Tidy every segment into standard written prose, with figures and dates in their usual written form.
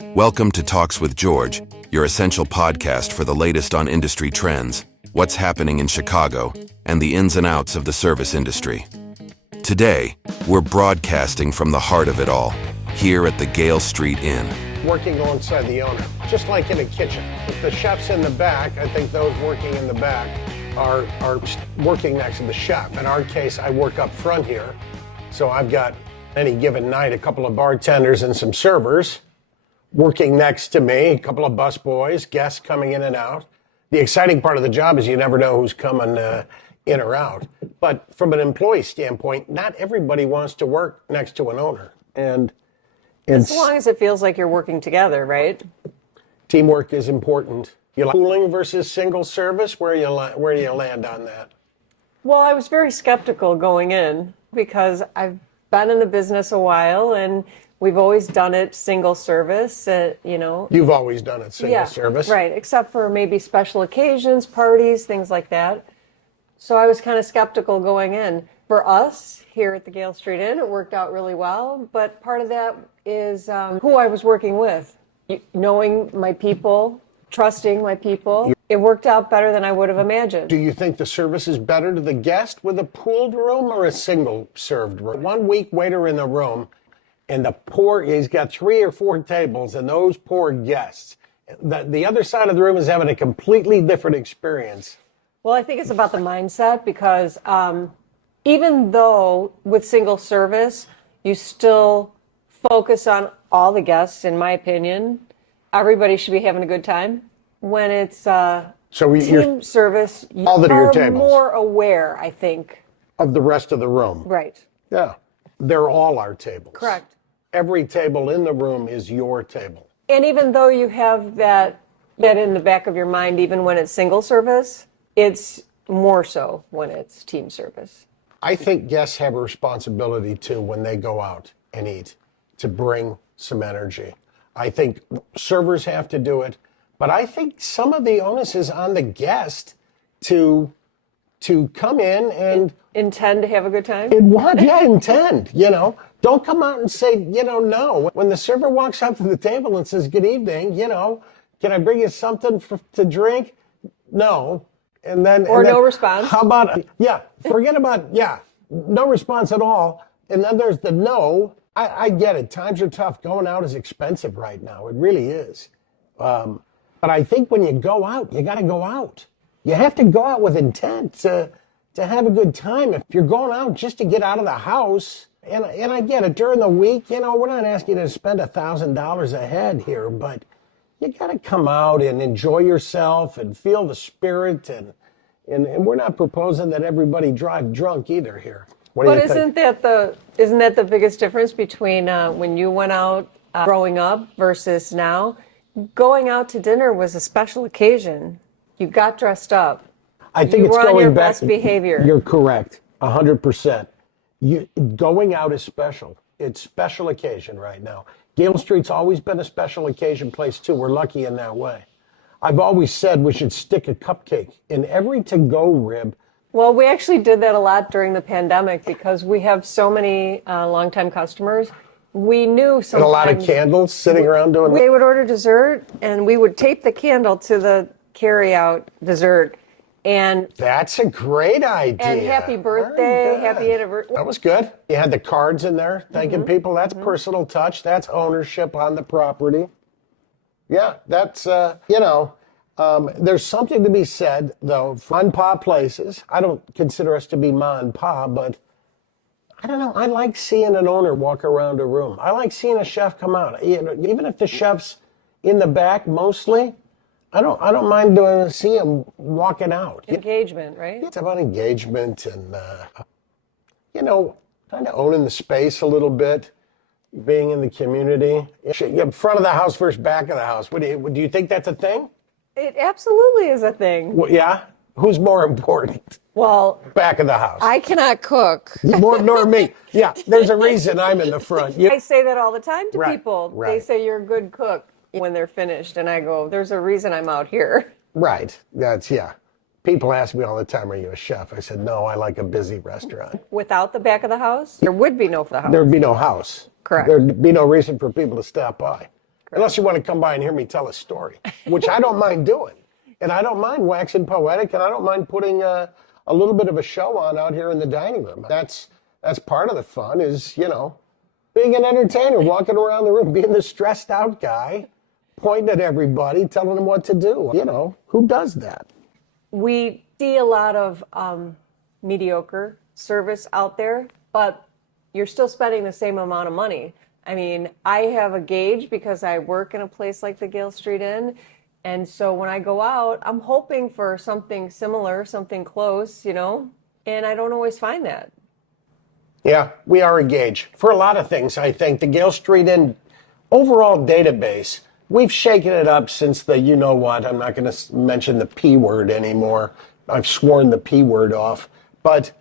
Welcome to Talks with George, your essential podcast for the latest on industry trends, what's happening in Chicago, and the ins and outs of the service industry. Today, we're broadcasting from the heart of it all, here at the Gail Street Inn. Working alongside the owner, just like in a kitchen. If the chef's in the back, I think those working in the back are working next to the chef. In our case, I work up front here, so I've got any given night a couple of bartenders and some servers working next to me, a couple of busboys, guests coming in and out. The exciting part of the job is you never know who's coming in or out. But from an employee standpoint, not everybody wants to work next to an owner. And as long as it feels like you're working together, right? Teamwork is important. You like pooling versus single service? Where do you land on that? Well, I was very skeptical going in because I've been in the business a while and we've always done it single service, You've always done it single service. Right, except for maybe special occasions, parties, things like that. So I was kind of skeptical going in. For us here at the Gail Street Inn, it worked out really well, but part of that is who I was working with. Knowing my people, trusting my people. It worked out better than I would have imagined. Do you think the service is better to the guest with a pooled room or a single served room? 1 week waiter in the room, and he's got 3 or 4 tables, and those poor guests. The other side of the room is having a completely different experience. Well, I think it's about the mindset because even though with single service, you still focus on all the guests, in my opinion. Everybody should be having a good time. When it's team service, you're more aware, I think, of the rest of the room. Right. Yeah. They're all our tables. Correct. Every table in the room is your table. And even though you have that in the back of your mind, even when it's single service, it's more so when it's team service. I think guests have a responsibility too when they go out and eat to bring some energy. I think servers have to do it, but I think some of the onus is on the guest to come in and intend to have a good time. Intend. Don't come out and say, no. When the server walks up to the table and says, "Good evening, can I bring you something to drink?" No. No response. How about, forget about, no response at all. And then there's the no. I get it. Times are tough. Going out is expensive right now. It really is. But I think when you go out, you got to go out. You have to go out with intent to have a good time. If you're going out just to get out of the house, and I get it, during the week, we're not asking you to spend $1,000 a head here, but you got to come out and enjoy yourself and feel the spirit. And we're not proposing that everybody drive drunk either here. But isn't that the biggest difference between when you went out growing up versus now? Going out to dinner was a special occasion. You got dressed up. I think you it's were going on your back. Best behavior. You're correct, 100%. Going out is special. It's special occasion right now. Gail Street's always been a special occasion place too. We're lucky in that way. I've always said we should stick a cupcake in every to-go rib. Well, we actually did that a lot during the pandemic because we have so many longtime customers. We knew sometimes... And a lot of candles sitting around doing... They would order dessert, and we would tape the candle to the carry-out dessert. And that's a great idea. And happy birthday, happy anniversary. That was good. You had the cards in there thanking people. That's personal touch. That's ownership on the property. Yeah, that's, there's something to be said, though, for ma and pa places. I don't consider us to be ma and pa, but I don't know. I like seeing an owner walk around a room. I like seeing a chef come out. Even if the chef's in the back mostly, I don't mind seeing him walking out. Engagement, right? It's about engagement and, kind of owning the space a little bit, being in the community. Front of the house versus back of the house. Do you think that's a thing? It absolutely is a thing. Well, yeah? Who's more important? Well, back of the house. I cannot cook. Nor me. Yeah, there's a reason I'm in the front. I say that all the time to people. Right. They say you're a good cook when they're finished, and I go, there's a reason I'm out here. Right. People ask me all the time, are you a chef? I said, no, I like a busy restaurant. Without the back of the house, there would be no house. There would be no house. Correct. There'd be no reason for people to stop by. Unless you want to come by and hear me tell a story, which I don't mind doing. And I don't mind waxing poetic, and I don't mind putting a little bit of a show on out here in the dining room. That's part of the fun is, being an entertainer, walking around the room, being the stressed out guy, pointing at everybody, telling them what to do. Who does that? We see a lot of mediocre service out there, but you're still spending the same amount of money. I mean, I have a gauge because I work in a place like the Gail Street Inn. And so when I go out, I'm hoping for something similar, something close, and I don't always find that. Yeah, we are a gauge. For a lot of things, I think. The Gail Street Inn overall database, we've shaken it up since the you-know-what. I'm not going to mention the P word anymore. I've sworn the P word off. But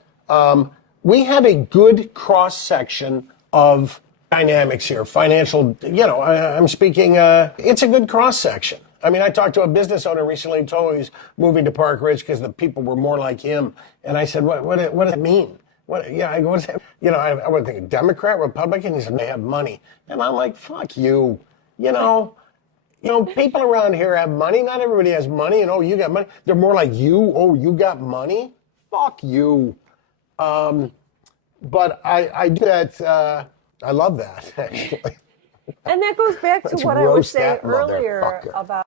we have a good cross-section of dynamics here. Financial, I'm speaking, it's a good cross-section. I mean, I talked to a business owner recently who told me he was moving to Park Ridge because the people were more like him. And I said, what does it mean? I go, what's that? I would think Democrat, Republican. He said, they have money. And I'm like, fuck you. People around here have money. Not everybody has money. And, oh, you got money. They're more like you. Oh, you got money? Fuck you. But I do that. I love that, actually. And that goes back to Let's what I was roast saying that earlier motherfucker. about